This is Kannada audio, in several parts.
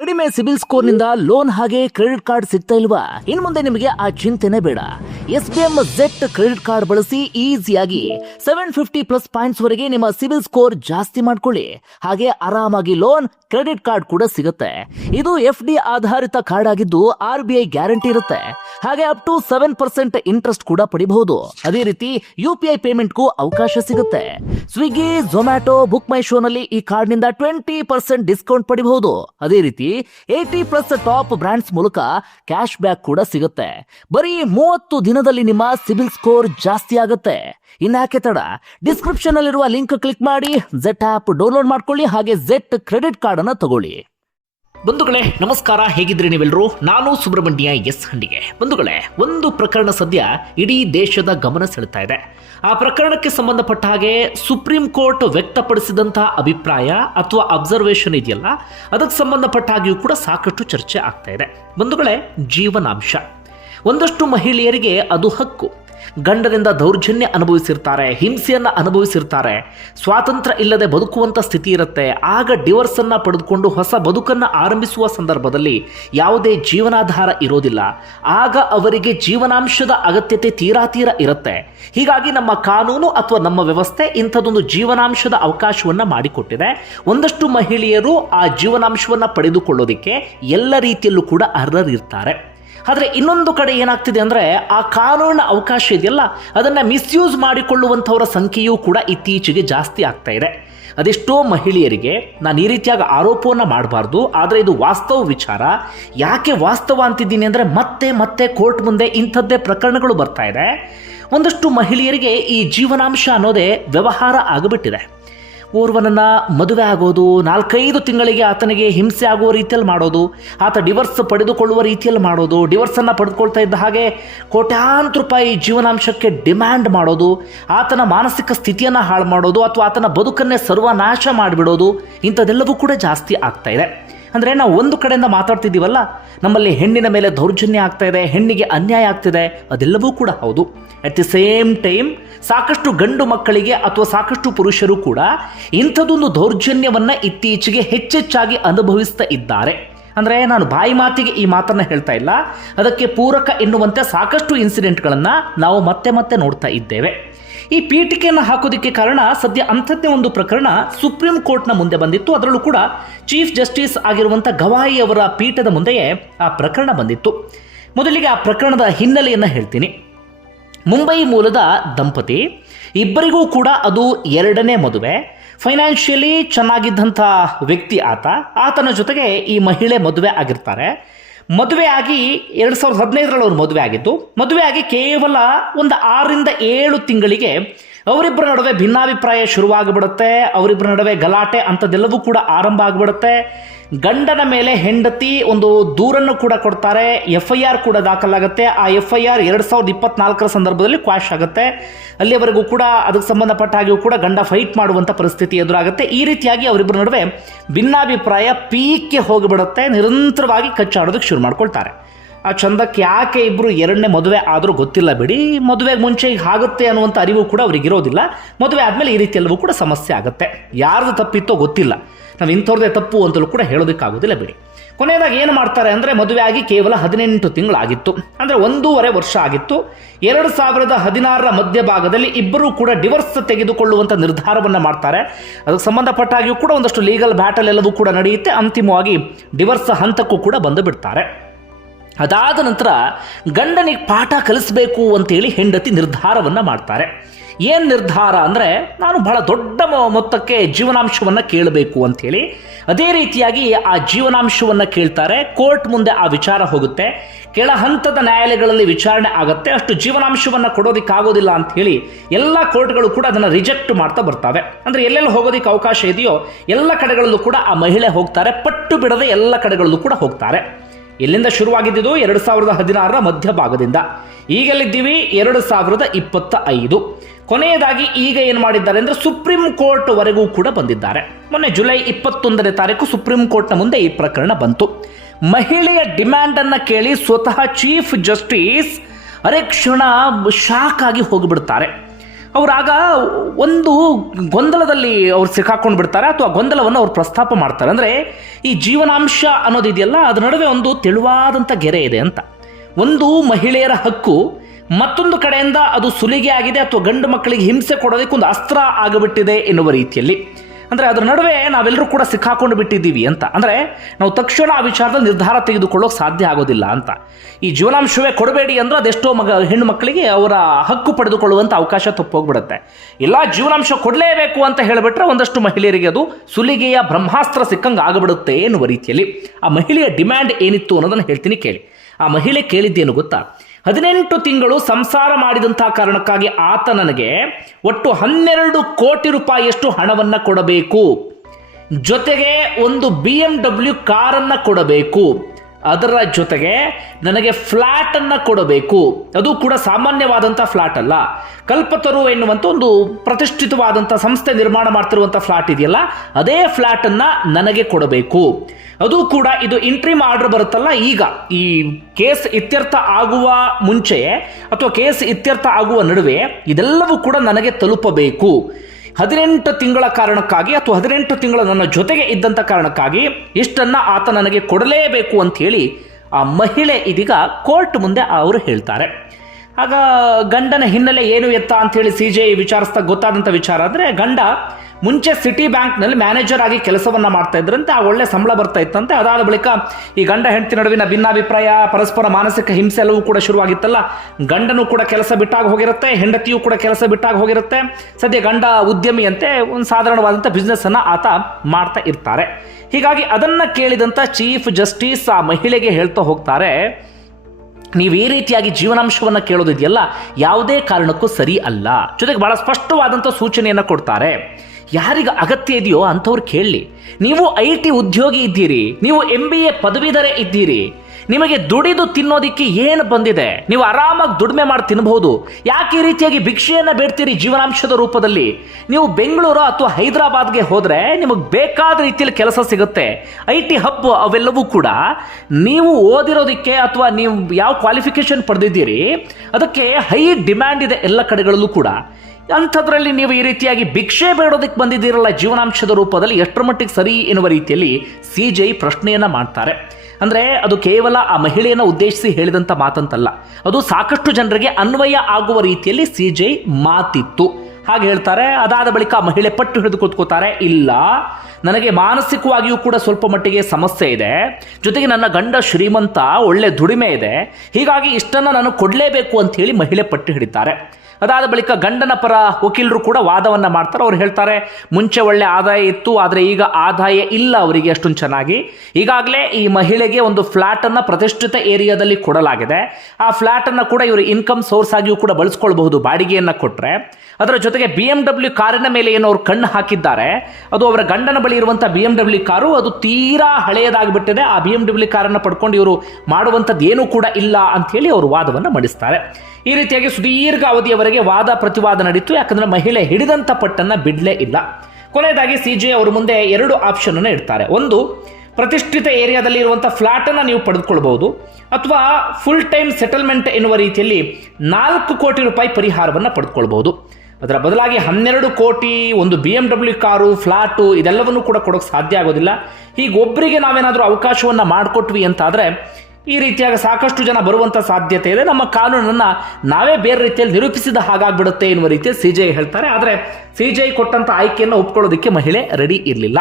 ಕಡಿಮೆ ಸಿಬಿಲ್ ಸ್ಕೋರ್ ನಿಂದ ಲೋನ್ ಹಾಗೆ ಕ್ರೆಡಿಟ್ ಕಾರ್ಡ್ ಸಿಗ್ತಾ ಇಲ್ವಾ? ಇನ್ ಮುಂದೆ ನಿಮಗೆ ಆ ಚಿಂತೆನೆ ಬೇಡ. SBM Z ಕ್ರೆಡಿಟ್ ಕಾರ್ಡ್ ಬಳಸಿ ಈಸಿಯಾಗಿ 750+ ಪಾಯಿಂಟ್ಸ್ ವರೆಗೆ ನಿಮ್ಮ ಸಿಬಿಲ್ ಸ್ಕೋರ್ ಜಾಸ್ತಿ ಮಾಡ್ಕೊಳ್ಳಿ. ಹಾಗೆ ಆರಾಮಾಗಿ ಲೋನ್, ಕ್ರೆಡಿಟ್ ಕಾರ್ಡ್ ಕೂಡ ಸಿಗುತ್ತೆ. ಇದು FD ಆಧಾರಿತ ಕಾರ್ಡ್ ಆಗಿದ್ದು RBI ಗ್ಯಾರಂಟಿ ಇರುತ್ತೆ. ಹಾಗೆ ಅಪ್ ಟು 7% ಇಂಟ್ರೆಸ್ಟ್ ಕೂಡ ಪಡಿಬಹುದು. ಅದೇ ರೀತಿ UPI ಪೇಮೆಂಟ್ಗೂ ಅವಕಾಶ ಸಿಗುತ್ತೆ. ಸ್ವಿಗ್ಗಿ, ಝೊಮ್ಯಾಟೊ, ಬುಕ್ ಮೈ ಶೋ ನಲ್ಲಿ ಈ ಕಾರ್ಡ್ ನಿಂದ 20% ಡಿಸ್ಕೌಂಟ್ ಪಡಿಬಹುದು. ಅದೇ ರೀತಿ 80+ ಟಾಪ್ ಬ್ರಾಂಡ್ಸ್ ಮೂಲಕ ಕ್ಯಾಶ್ ಬ್ಯಾಕ್ ಕೂಡ ಸಿಗುತ್ತೆ. ಬರೀ 30 ದಿನದಲ್ಲಿ ನಿಮ್ಮ ಸಿಬಿಲ್ ಸ್ಕೋರ್ ಜಾಸ್ತಿ ಆಗುತ್ತೆ. ಇನ್ಯಾಕೆ ತಡ? ಡಿಸ್ಕ್ರಿಪ್ಷನ್ ಅಲ್ಲಿರುವ ಲಿಂಕ್ ಕ್ಲಿಕ್ ಮಾಡಿ Z ಆಪ್ ಡೌನ್ಲೋಡ್ ಮಾಡ್ಕೊಳ್ಳಿ. ಹಾಗೆ Z ಕ್ರೆಡಿಟ್ ಕಾರ್ಡ್ ಅನ್ನ ತಗೊಳ್ಳಿ. ಬಂಧುಗಳೇ ನಮಸ್ಕಾರ, ಹೇಗಿದ್ರಿ ನೀವೆಲ್ಲರೂ? ನಾನು ಸುಬ್ರಹ್ಮಣ್ಯ ಎಸ್ ಹಂಡಿಗೆ. ಬಂಧುಗಳೇ, ಒಂದು ಪ್ರಕರಣ ಸದ್ಯ ಇಡೀ ದೇಶದ ಗಮನ ಸೆಳೆತಾ ಇದೆ. ಆ ಪ್ರಕರಣಕ್ಕೆ ಸಂಬಂಧಪಟ್ಟ ಹಾಗೆ ಸುಪ್ರೀಂ ಕೋರ್ಟ್ ವ್ಯಕ್ತಪಡಿಸಿದಂತಹ ಅಭಿಪ್ರಾಯ ಅಥವಾ ಅಬ್ಸರ್ವೇಷನ್ ಇದೆಯಲ್ಲ, ಅದಕ್ಕೆ ಸಂಬಂಧಪಟ್ಟ ಹಾಗೆಯೂ ಕೂಡ ಸಾಕಷ್ಟು ಚರ್ಚೆ ಆಗ್ತಾ ಇದೆ. ಬಂಧುಗಳೇ, ಜೀವನಾಂಶ ಒಂದಷ್ಟು ಮಹಿಳೆಯರಿಗೆ ಅದು ಹಕ್ಕು. ಗಂಡನಿಂದ ದೌರ್ಜನ್ಯ ಅನುಭವಿಸಿರ್ತಾರೆ, ಹಿಂಸೆಯನ್ನು ಅನುಭವಿಸಿರ್ತಾರೆ, ಸ್ವಾತಂತ್ರ್ಯ ಇಲ್ಲದೆ ಬದುಕುವಂಥ ಸ್ಥಿತಿ ಇರುತ್ತೆ. ಆಗ ಡಿವೋರ್ಸನ್ನು ಪಡೆದುಕೊಂಡು ಹೊಸ ಬದುಕನ್ನು ಆರಂಭಿಸುವ ಸಂದರ್ಭದಲ್ಲಿ ಯಾವುದೇ ಜೀವನಾಧಾರ ಇರೋದಿಲ್ಲ. ಆಗ ಅವರಿಗೆ ಜೀವನಾಂಶದ ಅಗತ್ಯತೆ ತೀರಾ ಇರುತ್ತೆ. ಹೀಗಾಗಿ ನಮ್ಮ ಕಾನೂನು ಅಥವಾ ನಮ್ಮ ವ್ಯವಸ್ಥೆ ಇಂಥದ್ದೊಂದು ಜೀವನಾಂಶದ ಅವಕಾಶವನ್ನು ಮಾಡಿಕೊಟ್ಟಿದೆ. ಒಂದಷ್ಟು ಮಹಿಳೆಯರು ಆ ಜೀವನಾಂಶವನ್ನು ಪಡೆದುಕೊಳ್ಳೋದಕ್ಕೆ ಎಲ್ಲ ರೀತಿಯಲ್ಲೂ ಕೂಡ ಅರ್ಹರಿರ್ತಾರೆ. ಆದರೆ ಇನ್ನೊಂದು ಕಡೆ ಏನಾಗ್ತಿದೆ ಅಂದರೆ, ಆ ಕಾನೂನಿನ ಅವಕಾಶ ಇದೆಯಲ್ಲ, ಅದನ್ನು ಮಿಸ್ಯೂಸ್ ಮಾಡಿಕೊಳ್ಳುವಂಥವರ ಸಂಖ್ಯೆಯೂ ಕೂಡ ಇತ್ತೀಚೆಗೆ ಜಾಸ್ತಿ ಆಗ್ತಾ ಇದೆ. ಅದೆಷ್ಟೋ ಮಹಿಳೆಯರಿಗೆ, ನಾನು ಈ ರೀತಿಯಾಗಿ ಆರೋಪವನ್ನು ಮಾಡಬಾರ್ದು, ಆದರೆ ಇದು ವಾಸ್ತವ ವಿಚಾರ. ಯಾಕೆ ವಾಸ್ತವ ಅಂತಿದ್ದೀನಿ ಅಂದರೆ, ಮತ್ತೆ ಕೋರ್ಟ್ ಮುಂದೆ ಇಂಥದ್ದೇ ಪ್ರಕರಣಗಳು ಬರ್ತಾ ಇದೆ. ಒಂದಷ್ಟು ಮಹಿಳೆಯರಿಗೆ ಈ ಜೀವನಾಂಶ ಅನ್ನೋದೇ ವ್ಯವಹಾರ ಆಗಿಬಿಟ್ಟಿದೆ. ಓರ್ವನನ್ನು ಮದುವೆ ಆಗೋದು, 4-5 ತಿಂಗಳಿಗೆ ಆತನಿಗೆ ಹಿಂಸೆ ಆಗುವ ರೀತಿಯಲ್ಲಿ ಮಾಡೋದು, ಆತ ಡಿವೋರ್ಸ್ ಪಡೆದುಕೊಳ್ಳುವ ರೀತಿಯಲ್ಲಿ ಮಾಡೋದು, ಡಿವೋರ್ಸನ್ನು ಪಡೆದುಕೊಳ್ತಾ ಇದ್ದ ಹಾಗೆ ಕೋಟ್ಯಾಂತರ ರೂಪಾಯಿ ಜೀವನಾಂಶಕ್ಕೆ ಡಿಮ್ಯಾಂಡ್ ಮಾಡೋದು, ಆತನ ಮಾನಸಿಕ ಸ್ಥಿತಿಯನ್ನು ಹಾಳು ಮಾಡೋದು ಅಥವಾ ಆತನ ಬದುಕನ್ನೇ ಸರ್ವನಾಶ ಮಾಡಿಬಿಡೋದು, ಇಂಥದ್ದೆಲ್ಲವೂ ಕೂಡ ಜಾಸ್ತಿ ಆಗ್ತಾ ಇದೆ. ಅಂದರೆ ನಾವು ಒಂದು ಕಡೆಯಿಂದ ಮಾತಾಡ್ತಿದ್ದೀವಲ್ಲ, ನಮ್ಮಲ್ಲಿ ಹೆಣ್ಣಿನ ಮೇಲೆ ದೌರ್ಜನ್ಯ ಆಗ್ತಾ ಇದೆ, ಹೆಣ್ಣಿಗೆ ಅನ್ಯಾಯ ಆಗ್ತಿದೆ, ಅದೆಲ್ಲವೂ ಕೂಡ ಹೌದು. ಅಟ್ ದಿ ಸೇಮ್ ಟೈಮ್ ಸಾಕಷ್ಟು ಗಂಡು ಮಕ್ಕಳಿಗೆ ಅಥವಾ ಸಾಕಷ್ಟು ಪುರುಷರು ಕೂಡ ಇಂಥದ್ದೊಂದು ದೌರ್ಜನ್ಯವನ್ನು ಇತ್ತೀಚೆಗೆ ಹೆಚ್ಚೆಚ್ಚಾಗಿ ಅನುಭವಿಸ್ತಾ ಇದ್ದಾರೆ. ಅಂದರೆ ನಾನು ಬಾಯಿ ಮಾತಿಗೆ ಈ ಮಾತನ್ನು ಹೇಳ್ತಾ ಇಲ್ಲ, ಅದಕ್ಕೆ ಪೂರಕ ಎನ್ನುವಂತೆ ಸಾಕಷ್ಟು ಇನ್ಸಿಡೆಂಟ್ಗಳನ್ನು ನಾವು ಮತ್ತೆ ನೋಡ್ತಾ ಇದ್ದೇವೆ. ಈ ಪೀಠಿಕೆಯನ್ನು ಹಾಕೋದಕ್ಕೆ ಕಾರಣ ಸದ್ಯ ಅಂಥದ್ದೇ ಒಂದು ಪ್ರಕರಣ ಸುಪ್ರೀಂ ಕೋರ್ಟ್ನ ಮುಂದೆ ಬಂದಿತ್ತು. ಅದರಲ್ಲೂ ಕೂಡ ಚೀಫ್ ಜಸ್ಟಿಸ್ ಆಗಿರುವಂಥ ಗವಾಯಿ ಅವರ ಪೀಠದ ಮುಂದೆಯೇ ಆ ಪ್ರಕರಣ ಬಂದಿತ್ತು. ಮೊದಲಿಗೆ ಆ ಪ್ರಕರಣದ ಹಿನ್ನೆಲೆಯನ್ನು ಹೇಳ್ತೀನಿ. ಮುಂಬೈ ಮೂಲದ ದಂಪತಿ, ಇಬ್ಬರಿಗೂ ಕೂಡ ಅದು 2ನೇ ಮದುವೆ. ಫೈನಾನ್ಷಿಯಲಿ ಚೆನ್ನಾಗಿದ್ದಂಥ ವ್ಯಕ್ತಿ ಆತನ ಜೊತೆಗೆ ಈ ಮಹಿಳೆ ಮದುವೆ ಆಗಿರ್ತಾರೆ. ಮದುವೆಯಾಗಿ 2015ರಲ್ಲಿ ಅವರು ಮದುವೆ ಆಗಿದ್ದು, ಮದುವೆಯಾಗಿ ಕೇವಲ ಒಂದು 6-7 ತಿಂಗಳಿಗೆ ಅವರಿಬ್ಬರ ನಡುವೆ ಭಿನ್ನಾಭಿಪ್ರಾಯ ಶುರುವಾಗಿಬಿಡುತ್ತೆ. ಅವರಿಬ್ಬರ ನಡುವೆ ಗಲಾಟೆ ಅಂಥದ್ದೆಲ್ಲವೂ ಕೂಡ ಆರಂಭ ಆಗಿಬಿಡುತ್ತೆ. ಗಂಡನ ಮೇಲೆ ಹೆಂಡತಿ ಒಂದು ದೂರನ್ನು ಕೂಡ ಕೊಡ್ತಾರೆ. FIR ಕೂಡ ದಾಖಲಾಗುತ್ತೆ. ಆ FIR 2024 ಸಂದರ್ಭದಲ್ಲಿ ಕ್ವಾಶ್ ಆಗುತ್ತೆ. ಅಲ್ಲಿಯವರೆಗೂ ಕೂಡ ಅದಕ್ಕೆ ಸಂಬಂಧಪಟ್ಟ ಹಾಗೆಯೂ ಕೂಡ ಗಂಡ ಫೈಟ್ ಮಾಡುವಂಥ ಪರಿಸ್ಥಿತಿ ಎದುರಾಗುತ್ತೆ. ಈ ರೀತಿಯಾಗಿ ಅವರಿಬ್ಬರ ನಡುವೆ ಭಿನ್ನಾಭಿಪ್ರಾಯ ಪೀಕ್ಗೆ ಹೋಗಿಬಿಡುತ್ತೆ. ನಿರಂತರವಾಗಿ ಕಚ್ಚಾಡೋದಕ್ಕೆ ಶುರು ಮಾಡ್ಕೊಳ್ತಾರೆ. ಆ ಚಂದಕ್ಕೆ ಯಾಕೆ ಇಬ್ಬರು 2ನೇ ಮದುವೆ ಆದರೂ ಗೊತ್ತಿಲ್ಲ ಬಿಡಿ. ಮದುವೆಗೆ ಮುಂಚೆ ಈಗ ಆಗುತ್ತೆ ಅನ್ನುವಂಥ ಅರಿವು ಕೂಡ ಅವರಿಗಿರೋದಿಲ್ಲ. ಮದುವೆ ಆದಮೇಲೆ ಈ ರೀತಿ ಎಲ್ಲವೂ ಕೂಡ ಸಮಸ್ಯೆ ಆಗುತ್ತೆ. ಯಾರ್ದು ತಪ್ಪಿತ್ತೋ ಗೊತ್ತಿಲ್ಲ, ನಾವು ಇಂಥವ್ರದ್ದೇ ತಪ್ಪು ಅಂತಲೂ ಕೂಡ ಹೇಳೋದಕ್ಕಾಗೋದಿಲ್ಲ ಬಿಡಿ. ಕೊನೆಯದಾಗಿ ಏನು ಮಾಡ್ತಾರೆ ಅಂದರೆ, ಮದುವೆ ಆಗಿ ಕೇವಲ 18 ತಿಂಗಳಾಗಿತ್ತು, ಅಂದರೆ 1.5 ವರ್ಷ ಆಗಿತ್ತು. 2016ರ ಮಧ್ಯಭಾಗದಲ್ಲಿ ಇಬ್ಬರೂ ಕೂಡ ಡಿವೋರ್ಸ್ ತೆಗೆದುಕೊಳ್ಳುವಂಥ ನಿರ್ಧಾರವನ್ನು ಮಾಡ್ತಾರೆ. ಅದಕ್ಕೆ ಸಂಬಂಧಪಟ್ಟಾಗಿಯೂ ಕೂಡ ಒಂದಷ್ಟು ಲೀಗಲ್ ಬ್ಯಾಟಲ್ ಎಲ್ಲವೂ ಕೂಡ ನಡೆಯುತ್ತೆ. ಅಂತಿಮವಾಗಿ ಡಿವೋರ್ಸ್ ಹಂತಕ್ಕೂ ಕೂಡ ಬಂದು ಬಿಡ್ತಾರೆ. ಅದಾದ ನಂತರ ಗಂಡನಿಗೆ ಪಾಠ ಕಲಿಸಬೇಕು ಅಂತೇಳಿ ಹೆಂಡತಿ ನಿರ್ಧಾರವನ್ನು ಮಾಡ್ತಾರೆ. ಏನು ನಿರ್ಧಾರ ಅಂದರೆ, ನಾನು ಬಹಳ ದೊಡ್ಡ ಮೊತ್ತಕ್ಕೆ ಜೀವನಾಂಶವನ್ನು ಕೇಳಬೇಕು ಅಂಥೇಳಿ. ಅದೇ ರೀತಿಯಾಗಿ ಆ ಜೀವನಾಂಶವನ್ನು ಕೇಳ್ತಾರೆ. ಕೋರ್ಟ್ ಮುಂದೆ ಆ ವಿಚಾರ ಹೋಗುತ್ತೆ. ಕೆಳ ಹಂತದ ನ್ಯಾಯಾಲಯಗಳಲ್ಲಿ ವಿಚಾರಣೆ ಆಗುತ್ತೆ. ಅಷ್ಟು ಜೀವನಾಂಶವನ್ನು ಕೊಡೋದಕ್ಕಾಗೋದಿಲ್ಲ ಅಂಥೇಳಿ ಎಲ್ಲ ಕೋರ್ಟ್ಗಳು ಕೂಡ ಅದನ್ನು ರಿಜೆಕ್ಟ್ ಮಾಡ್ತಾ ಬರ್ತವೆ. ಅಂದರೆ ಎಲ್ಲೆಲ್ಲಿ ಹೋಗೋದಕ್ಕೆ ಅವಕಾಶ ಇದೆಯೋ ಎಲ್ಲ ಕಡೆಗಳಲ್ಲೂ ಕೂಡ ಆ ಮಹಿಳೆ ಹೋಗ್ತಾರೆ. ಪಟ್ಟು ಬಿಡದೆ ಎಲ್ಲ ಕಡೆಗಳಲ್ಲೂ ಕೂಡ ಹೋಗ್ತಾರೆ. ಎಲ್ಲಿಂದ ಶುರುವಾಗಿದ್ದು 2016ರ ಮಧ್ಯಭಾಗದಿಂದ. ಈಗೆಲ್ಲಿದ್ದೀವಿ 2025. ಕೊನೆಯದಾಗಿ ಈಗ ಏನು ಮಾಡಿದ್ದಾರೆ ಅಂದರೆ, ಸುಪ್ರೀಂ ಕೋರ್ಟ್ ವರೆಗೂ ಕೂಡ ಬಂದಿದ್ದಾರೆ. ಮೊನ್ನೆ ಜುಲೈ 21ನೇ ತಾರೀಕು ಸುಪ್ರೀಂ ಕೋರ್ಟ್ನ ಮುಂದೆ ಈ ಪ್ರಕರಣ ಬಂತು. ಮಹಿಳೆಯ ಡಿಮ್ಯಾಂಡನ್ನು ಕೇಳಿ ಸ್ವತಃ ಚೀಫ್ ಜಸ್ಟಿಸ್ ಅರೆ ಕ್ಷಣ ಶಾಕ್ ಆಗಿ ಹೋಗಿಬಿಡ್ತಾರೆ. ಅವರಾಗ ಒಂದು ಗೊಂದಲದಲ್ಲಿ ಅವ್ರು ಸಿಕ್ಕಾಕೊಂಡು ಬಿಡ್ತಾರೆ, ಅಥವಾ ಗೊಂದಲವನ್ನು ಅವ್ರು ಪ್ರಸ್ತಾಪ ಮಾಡ್ತಾರೆ. ಅಂದರೆ ಈ ಜೀವನಾಂಶ ಅನ್ನೋದಿದೆಯಲ್ಲ, ಅದರ ನಡುವೆ ಒಂದು ತೆಳುವಾದಂಥ ಗೆರೆ ಇದೆ ಅಂತ. ಒಂದು ಮಹಿಳೆಯರ ಹಕ್ಕು, ಮತ್ತೊಂದು ಕಡೆಯಿಂದ ಅದು ಸುಲಿಗೆ ಆಗಿದೆ ಅಥವಾ ಗಂಡು ಮಕ್ಕಳಿಗೆ ಹಿಂಸೆ ಕೊಡೋದಕ್ಕೆ ಒಂದು ಅಸ್ತ್ರ ಆಗಿಬಿಟ್ಟಿದೆ ಎನ್ನುವ ರೀತಿಯಲ್ಲಿ. ಅಂದರೆ ಅದರ ನಡುವೆ ನಾವೆಲ್ಲರೂ ಕೂಡ ಸಿಕ್ಕಾಕೊಂಡು ಬಿಟ್ಟಿದ್ದೀವಿ ಅಂತ. ಅಂದರೆ ನಾವು ತಕ್ಷಣ ಆ ವಿಚಾರದಲ್ಲಿ ನಿರ್ಧಾರ ತೆಗೆದುಕೊಳ್ಳೋಕೆ ಸಾಧ್ಯ ಆಗೋದಿಲ್ಲ ಅಂತ. ಈ ಜೀವನಾಂಶವೇ ಕೊಡಬೇಡಿ ಅಂದರೆ ಅದೆಷ್ಟೋ ಹೆಣ್ಣು ಮಕ್ಕಳಿಗೆ ಅವರ ಹಕ್ಕು ಪಡೆದುಕೊಳ್ಳುವಂಥ ಅವಕಾಶ ತಪ್ಪೋಗ್ಬಿಡುತ್ತೆ. ಎಲ್ಲ ಜೀವನಾಂಶ ಕೊಡಲೇಬೇಕು ಅಂತ ಹೇಳಿಬಿಟ್ರೆ ಒಂದಷ್ಟು ಮಹಿಳೆಯರಿಗೆ ಅದು ಸುಲಿಗೆಯ ಬ್ರಹ್ಮಾಸ್ತ್ರ ಸಿಕ್ಕಂಗೆ ಆಗಿಬಿಡುತ್ತೆ ಎನ್ನುವ ರೀತಿಯಲ್ಲಿ. ಆ ಮಹಿಳೆಯ ಡಿಮ್ಯಾಂಡ್ ಏನಿತ್ತು ಅನ್ನೋದನ್ನು ಹೇಳ್ತೀನಿ ಕೇಳಿ. ಆ ಮಹಿಳೆ ಕೇಳಿದ್ದೇನು ಗೊತ್ತಾ? 18 ತಿಂಗಳು ಸಂಸಾರ ಮಾಡಿದಂತಹ ಕಾರಣಕ್ಕಾಗಿ ಆತ ನನಗೆ ಒಟ್ಟು 12 ಕೋಟಿ ರೂಪಾಯಿಯಷ್ಟು ಹಣವನ್ನು ಕೊಡಬೇಕು, ಜೊತೆಗೆ ಒಂದು BMW ಕಾರನ್ನು ಕೊಡಬೇಕು, ಅದರ ಜೊತೆಗೆ ನನಗೆ ಫ್ಲ್ಯಾಟ್ ಅನ್ನು ಕೊಡಬೇಕು. ಅದು ಕೂಡ ಸಾಮಾನ್ಯವಾದಂಥ ಫ್ಲ್ಯಾಟ್ ಅಲ್ಲ, ಕಲ್ಪತರು ಎನ್ನುವಂಥ ಒಂದು ಪ್ರತಿಷ್ಠಿತವಾದಂಥ ಸಂಸ್ಥೆ ನಿರ್ಮಾಣ ಮಾಡ್ತಿರುವಂಥ ಫ್ಲ್ಯಾಟ್ ಇದೆಯಲ್ಲ, ಅದೇ ಫ್ಲ್ಯಾಟನ್ನು ನನಗೆ ಕೊಡಬೇಕು. ಅದು ಕೂಡ ಇದು ಇಂಟ್ರಿಮ್ ಆರ್ಡರ್ ಬರುತ್ತಲ್ಲ, ಈಗ ಈ ಕೇಸ್ ಇತ್ಯರ್ಥ ಆಗುವ ಮುಂಚೆಯೇ ಅಥವಾ ಕೇಸ್ ಇತ್ಯರ್ಥ ಆಗುವ ನಡುವೆ ಇದೆಲ್ಲವೂ ಕೂಡ ನನಗೆ ತಲುಪಬೇಕು. 18 ತಿಂಗಳ ಕಾರಣಕ್ಕಾಗಿ ಅಥವಾ 18 ತಿಂಗಳ ನನ್ನ ಜೊತೆಗೆ ಇದ್ದಂಥ ಕಾರಣಕ್ಕಾಗಿ ಇಷ್ಟನ್ನು ಆತ ನನಗೆ ಕೊಡಲೇಬೇಕು ಅಂತ ಹೇಳಿ ಆ ಮಹಿಳೆ ಇದೀಗ ಕೋರ್ಟ್ ಮುಂದೆ ಅವರು ಹೇಳ್ತಾರೆ. ಆಗ ಗಂಡನ ಹಿನ್ನೆಲೆ ಏನು ಎತ್ತ ಅಂಥೇಳಿ CJ ವಿಚಾರಿಸ್ತಾ ಗೊತ್ತಾದಂಥ ವಿಚಾರ ಅಂದರೆ, ಗಂಡ ಮುಂಚೆ ಸಿಟಿ ಬ್ಯಾಂಕ್ನಲ್ಲಿ ಮ್ಯಾನೇಜರ್ ಆಗಿ ಕೆಲಸವನ್ನು ಮಾಡ್ತಾ ಇದ್ರಂತೆ, ಆ ಒಳ್ಳೆ ಸಂಬಳ ಬರ್ತಾ ಇತ್ತಂತೆ. ಅದಾದ ಬಳಿಕ ಈ ಗಂಡ ಹೆಂಡತಿ ನಡುವಿನ ಭಿನ್ನಾಭಿಪ್ರಾಯ, ಪರಸ್ಪರ ಮಾನಸಿಕ ಹಿಂಸೆ ಎಲ್ಲವೂ ಕೂಡ ಶುರುವಾಗಿತ್ತಲ್ಲ. ಗಂಡನೂ ಕೂಡ ಕೆಲಸ ಬಿಟ್ಟಾಗ ಹೋಗಿರುತ್ತೆ, ಹೆಂಡತಿಯೂ ಕೂಡ ಕೆಲಸ ಬಿಟ್ಟಾಗ ಹೋಗಿರುತ್ತೆ. ಸದ್ಯ ಗಂಡ ಉದ್ಯಮಿಯಂತೆ ಒಂದು ಸಾಧಾರಣವಾದಂಥ ಬಿಸ್ನೆಸ್ಸನ್ನು ಆತ ಮಾಡ್ತಾ ಇರ್ತಾರೆ. ಹೀಗಾಗಿ ಅದನ್ನು ಕೇಳಿದಂಥ ಚೀಫ್ ಜಸ್ಟಿಸ್ ಆ ಮಹಿಳೆಗೆ ಹೇಳ್ತಾ ಹೋಗ್ತಾರೆ, ನೀವು ಈ ರೀತಿಯಾಗಿ ಜೀವನಾಂಶವನ್ನು ಕೇಳೋದಿದೆಯಲ್ಲ, ಯಾವುದೇ ಕಾರಣಕ್ಕೂ ಸರಿ ಅಲ್ಲ. ಜೊತೆಗೆ ಬಹಳ ಸ್ಪಷ್ಟವಾದಂಥ ಸೂಚನೆಯನ್ನು ಕೊಡ್ತಾರೆ. ಯಾರಿಗೆ ಅಗತ್ಯ ಇದೆಯೋ ಅಂಥವ್ರು ಕೇಳಲಿ. ನೀವು IT ಉದ್ಯೋಗಿ ಇದ್ದೀರಿ, ನೀವು MBA ಪದವೀಧರ ಇದ್ದೀರಿ, ನಿಮಗೆ ದುಡಿದು ತಿನ್ನೋದಿಕ್ಕೆ ಏನು ಬಂದಿದೆ? ನೀವು ಆರಾಮಾಗಿ ದುಡಿಮೆ ಮಾಡಿ ತಿನ್ನಬಹುದು. ಯಾಕೆ ಈ ರೀತಿಯಾಗಿ ಭಿಕ್ಷೆಯನ್ನು ಬೇಡ್ತೀರಿ ಜೀವನಾಂಶದ ರೂಪದಲ್ಲಿ? ನೀವು ಬೆಂಗಳೂರು ಅಥವಾ ಹೈದರಾಬಾದ್ಗೆ ಹೋದರೆ ನಿಮಗೆ ಬೇಕಾದ ರೀತಿಯಲ್ಲಿ ಕೆಲಸ ಸಿಗುತ್ತೆ. IT ಹಬ್ ಅವೆಲ್ಲವೂ ಕೂಡ ನೀವು ಓದಿರೋದಕ್ಕೆ ಅಥವಾ ನೀವು ಯಾವ ಕ್ವಾಲಿಫಿಕೇಶನ್ ಪಡೆದಿದ್ದೀರಿ ಅದಕ್ಕೆ ಹೈ ಡಿಮ್ಯಾಂಡ್ ಇದೆ ಎಲ್ಲ ಕಡೆಗಳಲ್ಲೂ ಕೂಡ. ಅಂಥದ್ರಲ್ಲಿ ನೀವು ಈ ರೀತಿಯಾಗಿ ಭಿಕ್ಷೆ ಬೇಡೋದಕ್ಕೆ ಬಂದಿದ್ದೀರಲ್ಲ ಜೀವನಾಂಶದ ರೂಪದಲ್ಲಿ, ಎಷ್ಟರ ಮಟ್ಟಿಗೆ ಸರಿ ಎನ್ನುವ ರೀತಿಯಲ್ಲಿ CJ ಪ್ರಶ್ನೆಯನ್ನು ಮಾಡ್ತಾರೆ. ಅಂದರೆ ಅದು ಕೇವಲ ಆ ಮಹಿಳೆಯನ್ನು ಉದ್ದೇಶಿಸಿ ಹೇಳಿದಂಥ ಮಾತಂತಲ್ಲ, ಅದು ಸಾಕಷ್ಟು ಜನರಿಗೆ ಅನ್ವಯ ಆಗುವ ರೀತಿಯಲ್ಲಿ CJ ಮಾತಿತ್ತು. ಹಾಗೆ ಹೇಳ್ತಾರೆ. ಅದಾದ ಬಳಿಕ ಆ ಮಹಿಳೆ ಪಟ್ಟು ಹಿಡಿದು ಕೂತ್ಕೋತಾರೆ, ಇಲ್ಲ ನನಗೆ ಮಾನಸಿಕವಾಗಿಯೂ ಕೂಡ ಸ್ವಲ್ಪ ಮಟ್ಟಿಗೆ ಸಮಸ್ಯೆ ಇದೆ, ಜೊತೆಗೆ ನನ್ನ ಗಂಡ ಶ್ರೀಮಂತ, ಒಳ್ಳೆ ದುಡಿಮೆ ಇದೆ, ಹೀಗಾಗಿ ಇಷ್ಟನ್ನು ನಾನು ಕೊಡಲೇಬೇಕು ಅಂತ ಹೇಳಿ ಮಹಿಳೆ ಪಟ್ಟು ಹಿಡಿತಾರೆ. ಅದಾದ ಬಳಿಕ ಗಂಡನ ಪರ ವಕೀಲರು ಕೂಡ ವಾದವನ್ನು ಮಾಡ್ತಾರೆ. ಅವ್ರು ಹೇಳ್ತಾರೆ, ಮುಂಚೆ ಒಳ್ಳೆ ಆದಾಯ ಇತ್ತು, ಆದರೆ ಈಗ ಆದಾಯ ಇಲ್ಲ ಅವರಿಗೆ ಅಷ್ಟೊಂದು ಚೆನ್ನಾಗಿ. ಈಗಾಗಲೇ ಈ ಮಹಿಳೆಗೆ ಒಂದು ಫ್ಲ್ಯಾಟನ್ನು ಪ್ರತಿಷ್ಠಿತ ಏರಿಯಾದಲ್ಲಿ ಕೊಡಲಾಗಿದೆ. ಆ ಫ್ಲ್ಯಾಟನ್ನು ಕೂಡ ಇವರು ಇನ್ಕಮ್ ಸೋರ್ಸ್ ಆಗಿಯೂ ಕೂಡ ಬಳಸ್ಕೊಳ್ಬಹುದು ಬಾಡಿಗೆಯನ್ನು ಕೊಟ್ಟರೆ. ಅದರ ಜೊತೆಗೆ BMW ಕಾರಿನ ಮೇಲೆ ಏನು ಅವ್ರು ಕಣ್ಣು ಹಾಕಿದ್ದಾರೆ, ಅದು ಅವರ ಗಂಡನ ಬಳಿ ಇರುವಂಥ BMW ಕಾರು, ಅದು ತೀರಾ ಹಳೆಯದಾಗಿಬಿಟ್ಟಿದೆ. ಆ BMW ಕಾರನ್ನು ಪಡ್ಕೊಂಡು ಇವರು ಮಾಡುವಂಥದ್ದು ಏನೂ ಕೂಡ ಇಲ್ಲ ಅಂಥೇಳಿ ಅವರು ವಾದವನ್ನು ಮಂಡಿಸ್ತಾರೆ. ಈ ರೀತಿಯಾಗಿ ಸುದೀರ್ಘ ಅವಧಿಯವರೆಗೆ ವಾದ ಪ್ರತಿವಾದ ನಡೀತು. ಯಾಕಂದರೆ ಮಹಿಳೆ ಹಿಡಿದಂಥ ಪಟ್ಟನ್ನು ಬಿಡಲೇ ಇಲ್ಲ. ಕೊನೆಯದಾಗಿ CJ ಅವರು ಮುಂದೆ 2 ಆಪ್ಷನ್ ಇಡ್ತಾರೆ. ಒಂದು, ಪ್ರತಿಷ್ಠಿತ ಏರಿಯಾದಲ್ಲಿ ಇರುವಂಥ ಫ್ಲ್ಯಾಟನ್ನು ನೀವು ಪಡೆದುಕೊಳ್ಬಹುದು, ಅಥವಾ ಫುಲ್ ಟೈಮ್ ಸೆಟಲ್ಮೆಂಟ್ ಎನ್ನುವ ರೀತಿಯಲ್ಲಿ 4 ಕೋಟಿ ರೂಪಾಯಿ ಪರಿಹಾರವನ್ನು ಪಡೆದುಕೊಳ್ಬಹುದು. ಅದರ ಬದಲಾಗಿ 12 ಕೋಟಿ, ಒಂದು BMW ಕಾರು, ಫ್ಲ್ಯಾಟು ಇದೆಲ್ಲವನ್ನೂ ಕೂಡ ಕೊಡೋಕ್ಕೆ ಸಾಧ್ಯ ಆಗೋದಿಲ್ಲ. ಹೀಗೆ ಒಬ್ಬರಿಗೆ ನಾವೇನಾದರೂ ಅವಕಾಶವನ್ನು ಮಾಡಿಕೊಟ್ವಿ ಅಂತಾದರೆ ಈ ರೀತಿಯಾಗಿ ಸಾಕಷ್ಟು ಜನ ಬರುವಂಥ ಸಾಧ್ಯತೆ ಇದೆ. ನಮ್ಮ ಕಾನೂನನ್ನು ನಾವೇ ಬೇರೆ ರೀತಿಯಲ್ಲಿ ನಿರೂಪಿಸಿದ ಹಾಗಾಗ್ಬಿಡುತ್ತೆ ಎನ್ನುವ ರೀತಿಯಲ್ಲಿ CJ ಹೇಳ್ತಾರೆ. ಆದರೆ CJ ಕೊಟ್ಟಂಥ ಆಯ್ಕೆಯನ್ನು ಒಪ್ಕೊಳ್ಳೋದಕ್ಕೆ ಮಹಿಳೆ ರೆಡಿ ಇರಲಿಲ್ಲ.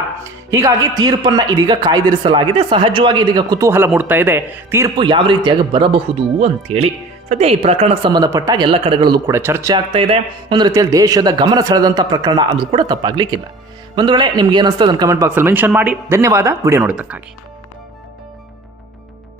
ಹೀಗಾಗಿ ತೀರ್ಪನ್ನು ಇದೀಗ ಕಾಯ್ದಿರಿಸಲಾಗಿದೆ. ಸಹಜವಾಗಿ ಇದೀಗ ಕುತೂಹಲ ಮೂಡ್ತಾ ಇದೆ, ತೀರ್ಪು ಯಾವ ರೀತಿಯಾಗಿ ಬರಬಹುದು ಅಂತೇಳಿ. ಸದ್ಯ ಈ ಪ್ರಕರಣಕ್ಕೆ ಸಂಬಂಧಪಟ್ಟಾಗ ಎಲ್ಲ ಕಡೆಗಳಲ್ಲೂ ಕೂಡ ಚರ್ಚೆ ಆಗ್ತಾ ಇದೆ. ಒಂದು ರೀತಿಯಲ್ಲಿ ದೇಶದ ಗಮನ ಸೆಳೆದಂಥ ಪ್ರಕರಣ ಅಂದ್ರೂ ಕೂಡ ತಪ್ಪಾಗಲಿಕ್ಕಿಲ್ಲ. ಒಂದು ವೇಳೆ ನಿಮ್ಗೆ ಏನಿಸ್ತದೆ ಅದನ್ನು ಕಮೆಂಟ್ ಬಾಕ್ಸಲ್ಲಿ ಮೆನ್ಷನ್ ಮಾಡಿ. ಧನ್ಯವಾದ ವಿಡಿಯೋ ನೋಡಿದ್ದಕ್ಕಾಗಿ.